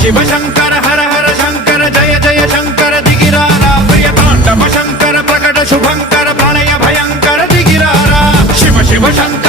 शिव शंकर हर हर शंकर जय जय शंकर दिगिरारा प्रिय तांडव शंकर प्रकट शुभंकर प्रणय भयंकर दिगिरारा शिव शिव शंकर